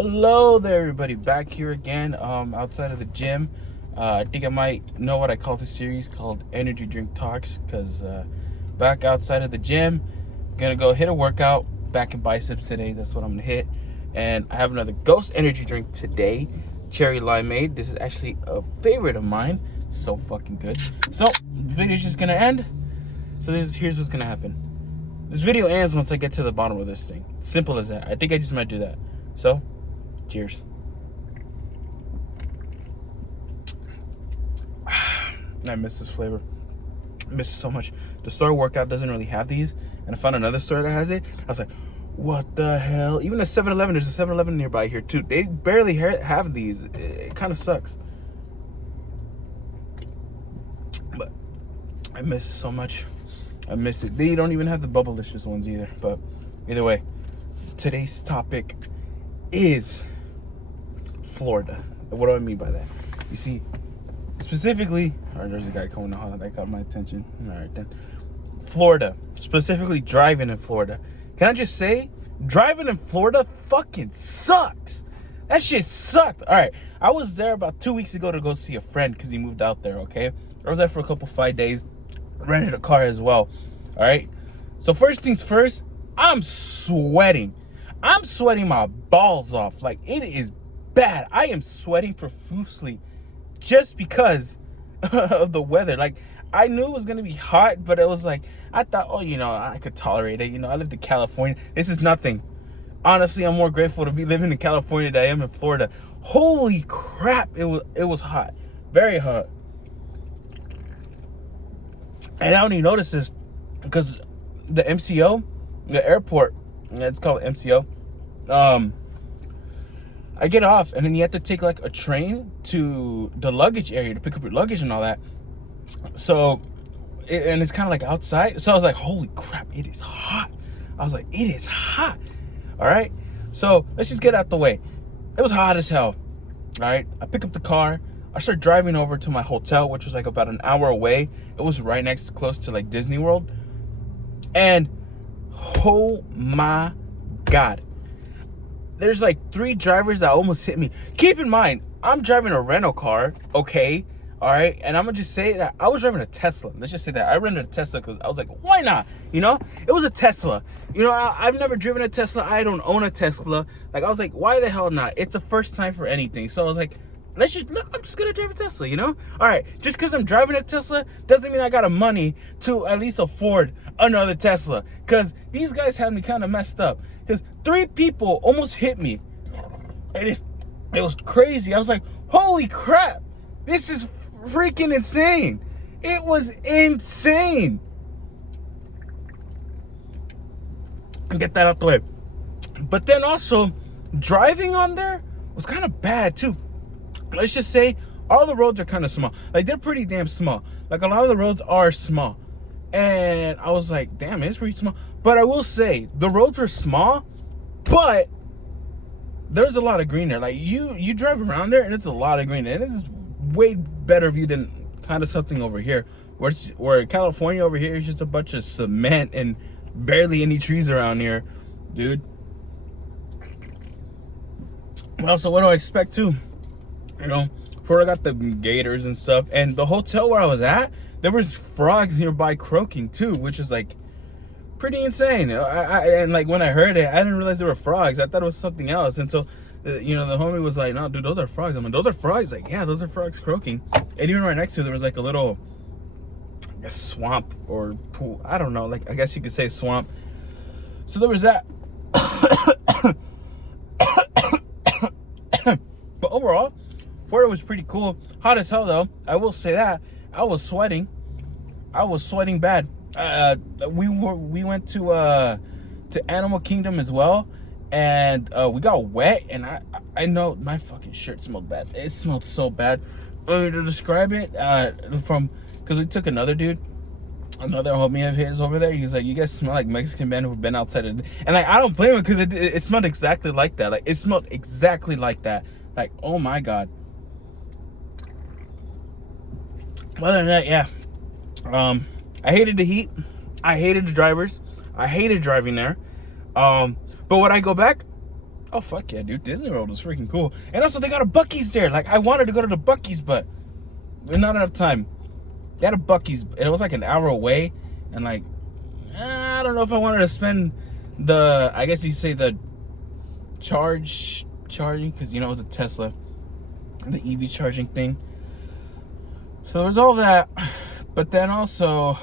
Hello there, everybody. Back here again, outside of the gym. I think I might know what I call this series, called Energy Drink Talks, because back outside of the gym, gonna go hit a workout, back in biceps today. That's what I'm gonna hit. And I have another Ghost energy drink today, cherry limeade. This is actually a favorite of mine. So fucking good. So the video's just gonna end. So here's what's gonna happen. This video ends once I get to the bottom of this thing. Simple as that. I think I just might do that. So, cheers. I miss this flavor. I miss it so much. The store workout doesn't really have these, and I found another store that has it. I was like, what the hell? Even a 7-Eleven, there's a 7-Eleven nearby here too. They barely have these. It kind of sucks. But I miss it so much. I miss it. They don't even have the Bubblicious ones either. But either way, today's topic is Florida. What do I mean by that? You see, specifically, there's a guy coming on that got my attention. All right, then. Florida, specifically driving in Florida. Can I just say, driving in Florida fucking sucks. That shit sucked. All right, I was there about 2 weeks ago to go see a friend because he moved out there, okay? I was there for a couple 5 days, rented a car as well, all right? So first things first, I'm sweating. I'm sweating my balls off. Like, it is bad. I am sweating profusely just because of the weather. Like, I knew it was going to be hot, but it was like, I thought, oh, I could tolerate it. I lived in California. This is nothing. Honestly, I'm more grateful to be living in California than I am in Florida. Holy crap. It was hot. Very hot. And I only noticed this because the MCO, the airport, it's called MCO. I get off, and then you have to take like a train to the luggage area to pick up your luggage and all that. So, and it's kind of like outside. So I was like, holy crap, it is hot. I was like, it is hot. All right. So let's just get out the way. It was hot as hell. All right. I pick up the car. I start driving over to my hotel, which was like about an hour away. It was right close to like Disney World. And oh my God, there's like 3 drivers that almost hit me. Keep in mind, I'm driving a rental car, okay? All right, and I'm gonna just say that I was driving a Tesla. Let's just say that I rented a Tesla because I was like, why not? It was a Tesla. I've never driven a Tesla. I don't own a Tesla. Like, I was like, why the hell not? It's the first time for anything. So I was like, I'm just gonna drive a Tesla, All right, just because I'm driving a Tesla doesn't mean I got the money to at least afford another Tesla. Because these guys had me kind of messed up. Because 3 people almost hit me. And it was crazy. I was like, holy crap, this is freaking insane. It was insane. Get that out the way. But then also, driving on there was kind of bad too. Let's just say all the roads are kind of small. Like, they're pretty damn small. Like, a lot of the roads are small. And I was like, damn, it's pretty small. But I will say, the roads were small, but there's a lot of green there. Like, you drive around there, and it's a lot of green. And it's way better view than kind of something over here. Where California over here is just a bunch of cement and barely any trees around here, dude. Well, so what do I expect too? Before I got the gators and stuff, and the hotel where I was at, there was frogs nearby croaking too, which is like pretty insane. And like, when I heard it, I didn't realize there were frogs. I thought it was something else. And so, the homie was like, no, dude, those are frogs. I'm like, those are frogs? Like, yeah, those are frogs croaking. And even right next to it, there was like a little swamp or pool. I don't know. Like, I guess you could say swamp. So there was that. But overall, Florida was pretty cool. Hot as hell though. I will say that. I was sweating bad. We went to Animal Kingdom as well, and we got wet. And I know my fucking shirt smelled bad. It smelled so bad. To describe it, because we took another homie of his over there. He was like, you guys smell like Mexican men who've been outside and like, I don't blame him, because it smelled exactly like that. Like, it smelled exactly like that. Like, oh my God. Other than that, yeah. I hated the heat. I hated the drivers. I hated driving there. But would I go back? Oh fuck yeah, dude! Disney World was freaking cool, and also they got a Buc-ee's there. Like I wanted to go to the Buc-ee's, but not enough time. They had a Buc-ee's, and it was like an hour away, and like I don't know if I wanted to spend the, I guess you say the charging, because you know it was a Tesla, the EV charging thing. So there's all that, but then also,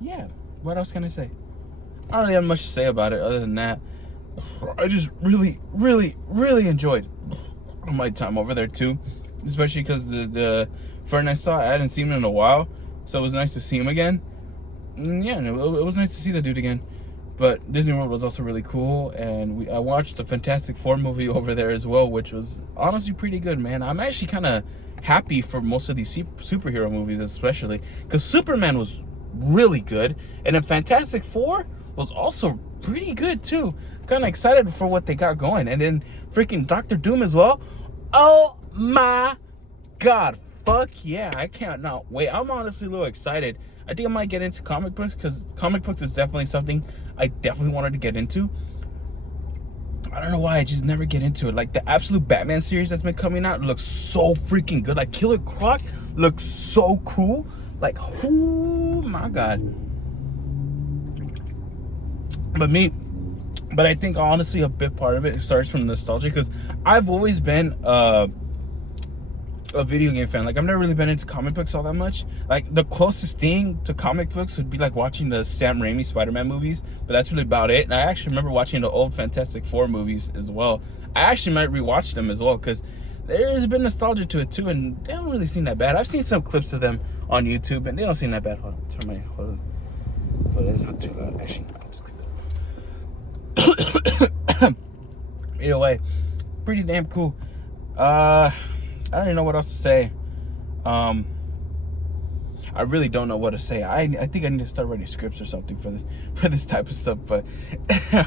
yeah. What else can I say? I don't really have much to say about it other than that. I just really, really, really enjoyed my time over there too, especially because the friend I saw, I hadn't seen him in a while, so it was nice to see him again. And yeah, it was nice to see the dude again. But Disney World was also really cool, and I watched the Fantastic Four movie over there as well, which was honestly pretty good, man. I'm actually kind of happy for most of these superhero movies, especially because Superman was really good, and then Fantastic Four was also pretty good too. Kind of excited for what they got going, and then freaking Doctor Doom as well. Oh my god, fuck yeah, I can't not wait. I'm honestly a little excited. I think I might get into comic books, because comic books is definitely something I definitely wanted to get into. I don't know why I just never get into it. Like the Absolute Batman series that's been coming out looks so freaking good. Like Killer Croc looks so cool. Like, oh my god. But I think honestly a big part of it starts from nostalgia, because I've always been a video game fan. Like I've never really been into comic books all that much. Like the closest thing to comic books would be like watching the Sam Raimi Spider-Man movies, but that's really about it. And I actually remember watching the old Fantastic Four movies as well. I actually might rewatch them as well, because there's a bit of nostalgia to it too, and they don't really seem that bad. I've seen some clips of them on YouTube, and they don't seem that bad. Hold on, turn my hold on. It's not too loud. Actually, no, just clip it. Either way, pretty damn cool. I don't even know what else to say. I really don't know what to say. I think I need to start writing scripts or something for this type of stuff, but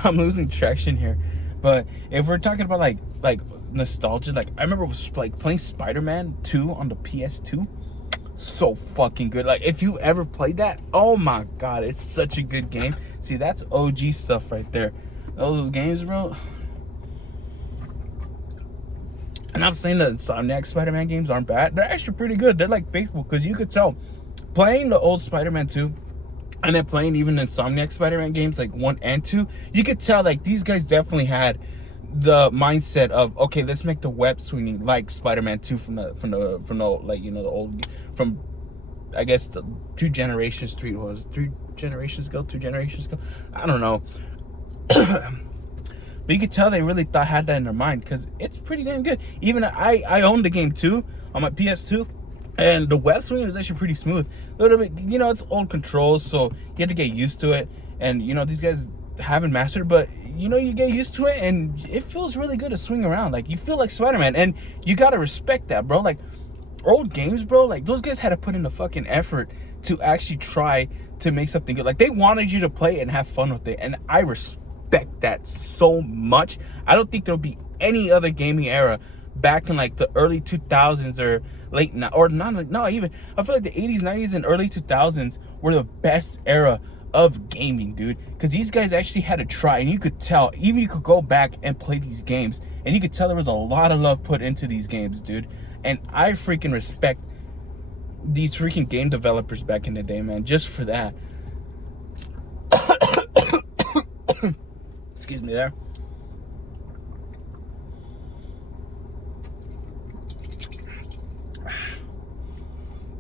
I'm losing traction here. But if we're talking about like nostalgia, like I remember was like playing Spider-Man 2 on the PS2. So fucking good. Like if you ever played that, oh my god, it's such a good game. See, that's OG stuff right there. Those games, bro. And I'm saying the Insomniac Spider-Man games aren't bad. They're actually pretty good. They're like faithful, because you could tell playing the old Spider-Man 2 and then playing even the Insomniac Spider-Man games like 1 and 2, you could tell like these guys definitely had the mindset of, okay, let's make the web swinging like Spider-Man 2 from the like, you know, the old, from I guess the 2 generations ago. I don't know. But you could tell they really had that in their mind, because it's pretty damn good. Even I own the game too on my PS2, and the web swing is actually pretty smooth. A little bit, you know, it's old controls, so you have to get used to it. And you know, these guys haven't mastered, but you know, you get used to it, and it feels really good to swing around. Like you feel like Spider-Man, and you gotta respect that, bro. Like old games, bro. Like those guys had to put in the fucking effort to actually try to make something good. Like they wanted you to play and have fun with it, and I respect that so much. I don't think there'll be any other gaming era back in like the early 2000s or late even I feel like the 80s, 90s, and early 2000s were the best era of gaming, dude, because these guys actually had to try, and you could tell. Even you could go back and play these games, and you could tell there was a lot of love put into these games, dude. And I freaking respect these freaking game developers back in the day, man, just for that. Excuse me there.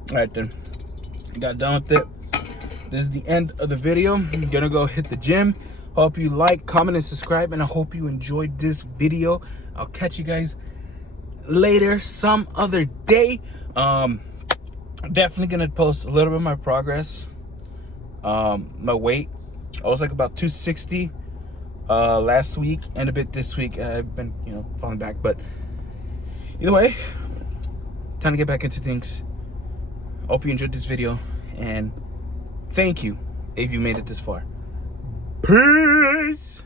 Alright then, got done with it. This is the end of the video. I'm gonna go hit the gym. Hope you like, comment, and subscribe, and I hope you enjoyed this video. I'll catch you guys later some other day. Definitely gonna post a little bit of my progress. My weight, I was like about 260 last week, and a bit this week. I've been, you know, falling back, but either way, time to get back into things. Hope you enjoyed this video, and thank you if you made it this far. Peace.